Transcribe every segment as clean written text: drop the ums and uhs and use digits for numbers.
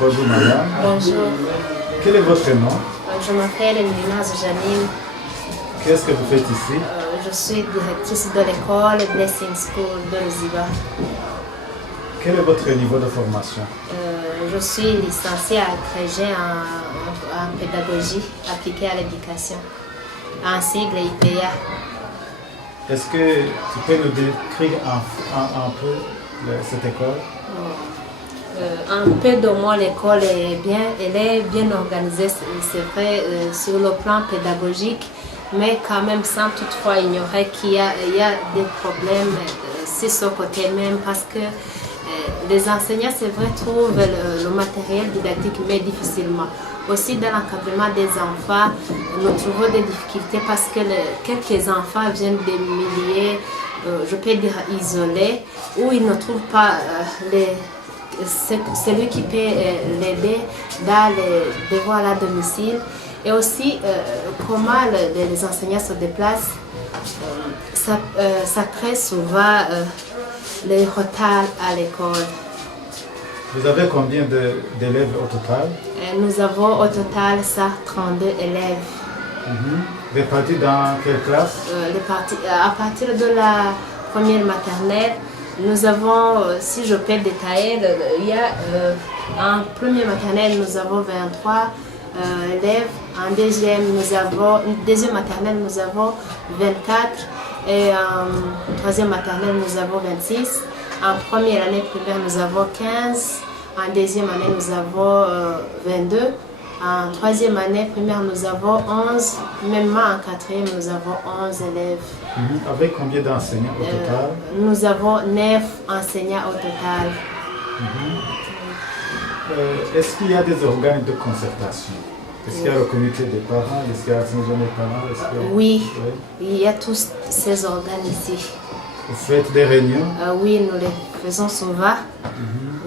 Bonjour madame. Bonjour. Quel est votre nom? Je m'appelle Nina Janine. Qu'est-ce que vous faites ici? Je suis directrice de l'école Blessing School de Ruziba. Quel est votre niveau de formation? Je suis licenciée à agrégée en pédagogie appliquée à l'éducation, en sigle IPEA. Est-ce que tu peux nous décrire un peu cette école? Un peu de moi, l'école elle est bien organisée, c'est vrai, sur le plan pédagogique, mais quand même sans toutefois ignorer qu'il y a des problèmes sur ce côté même, parce que les enseignants, c'est vrai, trouvent le matériel didactique, mais difficilement. Aussi, dans l'encadrement des enfants, nous trouvons des difficultés parce que quelques enfants viennent des milieux, je peux dire isolés, où ils ne trouvent pas celui qui peut l'aider dans les devoirs à domicile. Et aussi, comment les enseignants se déplacent, ça crée souvent les retards à l'école. Vous avez combien d'élèves au total? Nous avons au total 132 élèves. Répartis dans quelle classe? À partir de la première maternelle, nous avons, si je peux détailler, il y a en première maternelle, nous avons 23 élèves. En deuxième maternelle, nous avons 24. Et en troisième maternelle, nous avons 26. En première année primaire, nous avons 15. En deuxième année, nous avons 22. En troisième année primaire, nous avons 11. Même en quatrième, nous avons 11 élèves. Avec combien d'enseignants au total? Nous avons 9 enseignants au total. Est-ce qu'il y a des organes de concertation? Est-ce qu'il y a le comité des parents? Est-ce qu'il y a l'association des parents? Oui, il y a tous ces organes ici. Vous faites des réunions? Oui, nous les faisons souvent.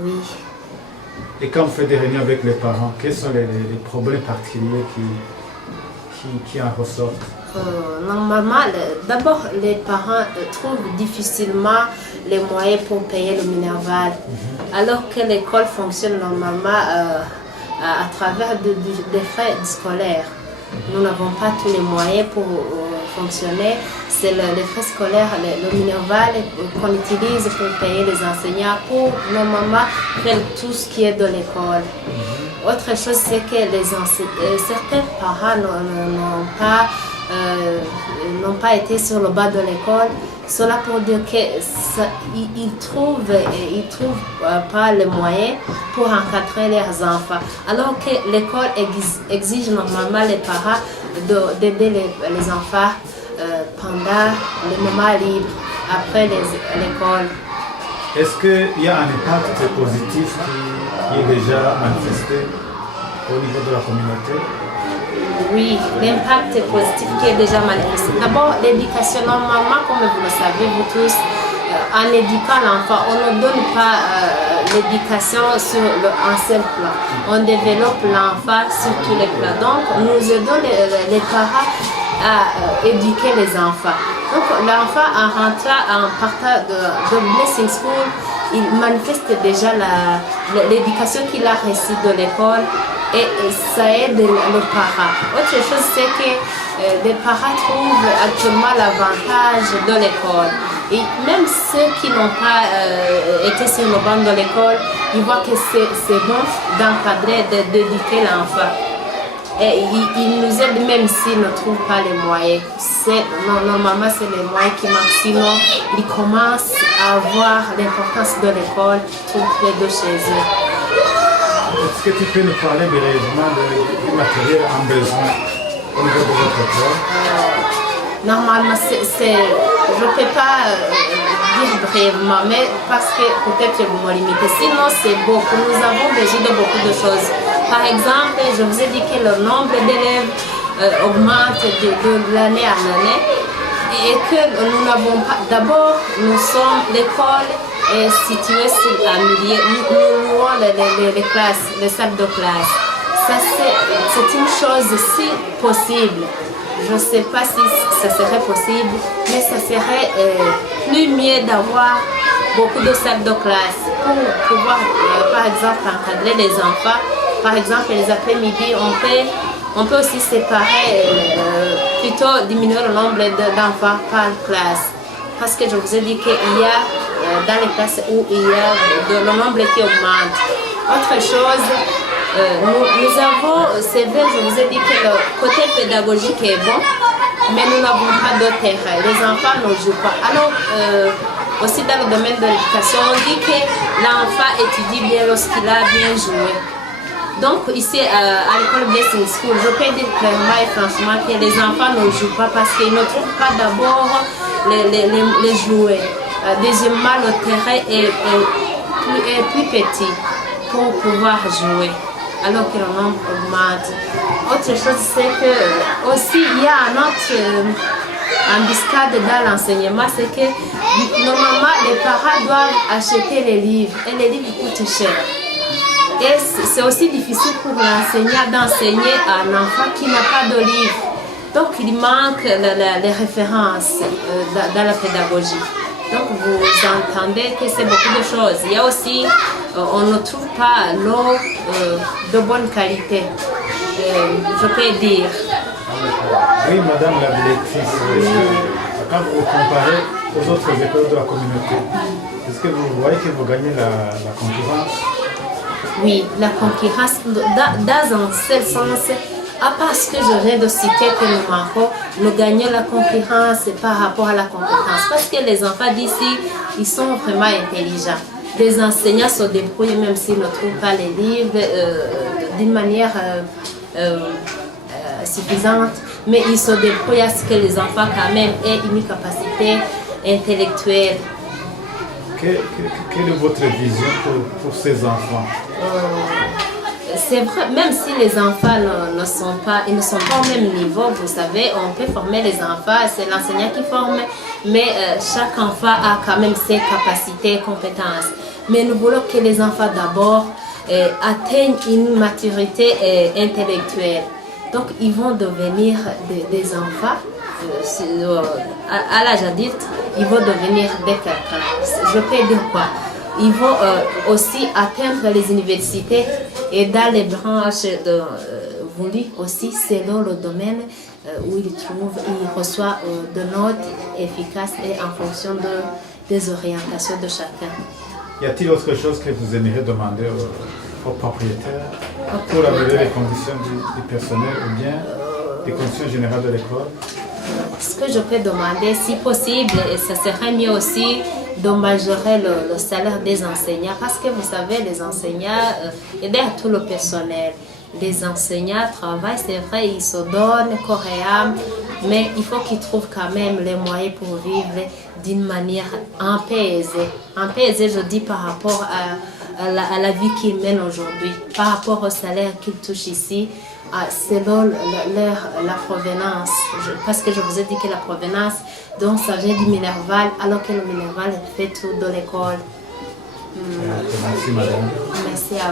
Oui. Et quand vous faites des réunions avec les parents, quels sont les problèmes particuliers qui en ressortent? Normalement, d'abord, les parents trouvent difficilement les moyens pour payer le minerval, alors que l'école fonctionne normalement à travers des frais scolaires. Nous n'avons pas tous les moyens pour fonctionner. C'est les frais scolaires, le minerval qu'on utilise pour payer les enseignants, pour normalement faire tout ce qui est de l'école. Autre chose, c'est que certains parents n'ont pas été sur le bas de l'école. Cela pour dire qu'ils trouvent pas les moyens pour encadrer leurs enfants. Alors que l'école exige normalement les parents d'aider les enfants pendant les moments libres, après l'école. Est-ce qu'il y a un impact positif qui est déjà manifesté au niveau de la communauté? Oui, l'impact positif qui est déjà manifesté. D'abord, l'éducation, normalement, comme vous le savez, vous tous, en éduquant l'enfant, on ne donne pas l'éducation sur un seul plan. On développe l'enfant sur tous les plans. Donc, nous aidons les parents à éduquer les enfants. Donc, l'enfant, en partant de Blessing School, il manifeste déjà l'éducation qu'il a reçue de l'école. Et ça aide les parents. Autre chose, c'est que les parents trouvent actuellement l'avantage de l'école. Et même ceux qui n'ont pas été sur le banc de l'école, ils voient que c'est bon d'encadrer, d'éduquer l'enfant. Et ils nous aident même s'ils ne trouvent pas les moyens. Normalement, c'est les moyens qui manquent. Sinon, ils commencent à voir l'importance de l'école tout près de chez eux. Est-ce que tu peux nous parler brièvement du matériel en besoin au niveau de votre école? Normalement, je ne peux pas dire brièvement, mais parce que peut-être que vous me limitez. Sinon, c'est beaucoup. Nous avons besoin de beaucoup de choses. Par exemple, je vous ai dit que le nombre d'élèves augmente de l'année à l'année et que nous n'avons pas. D'abord, l'école est située sur un milieu. Nous louons les classes, les salles de classe. Ça, c'est une chose si possible. Je ne sais pas si ça serait possible, mais ça serait plus mieux d'avoir beaucoup de salles de classe. pour pouvoir, par exemple, encadrer les enfants. Par exemple, les après-midi, on peut aussi séparer, plutôt diminuer le nombre d'enfants par classe. Parce que je vous ai dit qu'il y a dans les classes où il y a le nombre qui augmente. Autre chose, nous avons, c'est vrai, je vous ai dit que le côté pédagogique est bon, mais nous n'avons pas d'autres terrain. Les enfants ne jouent pas. Alors, aussi dans le domaine de l'éducation, on dit que l'enfant étudie bien lorsqu'il a bien joué. Donc ici à l'école Blessing School, je peux dire clairement et franchement que les enfants ne jouent pas parce qu'ils ne trouvent pas d'abord les jouets. Deuxièmement, le terrain est plus petit pour pouvoir jouer, alors que le nombre augmente. Autre chose, c'est que aussi il y a un autre embuscade dans l'enseignement, c'est que normalement les parents doivent acheter les livres et les livres coûtent cher. Et c'est aussi difficile pour l'enseignant d'enseigner à un enfant qui n'a pas de livre. Donc il manque les références dans la pédagogie. Donc vous entendez que c'est beaucoup de choses. Il y a aussi, on ne trouve pas l'eau de bonne qualité, je peux dire. Oui, madame la directrice, quand vous comparez aux autres écoles de la communauté, est-ce que vous voyez que vous gagnez la concurrence? Oui, la concurrence, dans un seul sens, à part ce que je viens de citer que nous manquons, nous gagnons la concurrence par rapport à la compétence. Parce que les enfants d'ici, ils sont vraiment intelligents. Les enseignants se débrouillent même s'ils ne trouvent pas les livres d'une manière suffisante, mais ils se débrouillent à ce que les enfants quand même aient une capacité intellectuelle. Quelle est votre vision pour ces enfants? C'est vrai, même si les enfants ne sont pas au même niveau, vous savez, on peut former les enfants, c'est l'enseignant qui forme, mais chaque enfant a quand même ses capacités et compétences. Mais nous voulons que les enfants d'abord atteignent une maturité intellectuelle. Donc ils vont devenir des enfants, à l'âge adulte, ils vont devenir des quelqu'un. Je peux dire quoi? Ils vont aussi atteindre les universités et dans les branches voulues aussi selon le domaine où ils trouvent, ils reçoivent de notes efficaces et en fonction des orientations de chacun. Y a-t-il autre chose que vous aimeriez demander aux propriétaires pour améliorer les conditions du personnel ou bien les conditions générales de l'école? Ce que je peux demander, si possible, et ce serait mieux aussi de majorer le salaire des enseignants, parce que vous savez, les enseignants, et d'ailleurs tout le personnel, les enseignants travaillent, c'est vrai, ils se donnent corps et âme, mais il faut qu'ils trouvent quand même les moyens pour vivre d'une manière apaisée. Apaisée, je dis par rapport à la vie qu'ils mènent aujourd'hui, par rapport au salaire qu'ils touchent ici, selon la provenance. Parce que je vous ai dit que la provenance, donc ça vient du Minerval, alors que le Minerval fait tout de l'école. Merci madame. Merci à vous.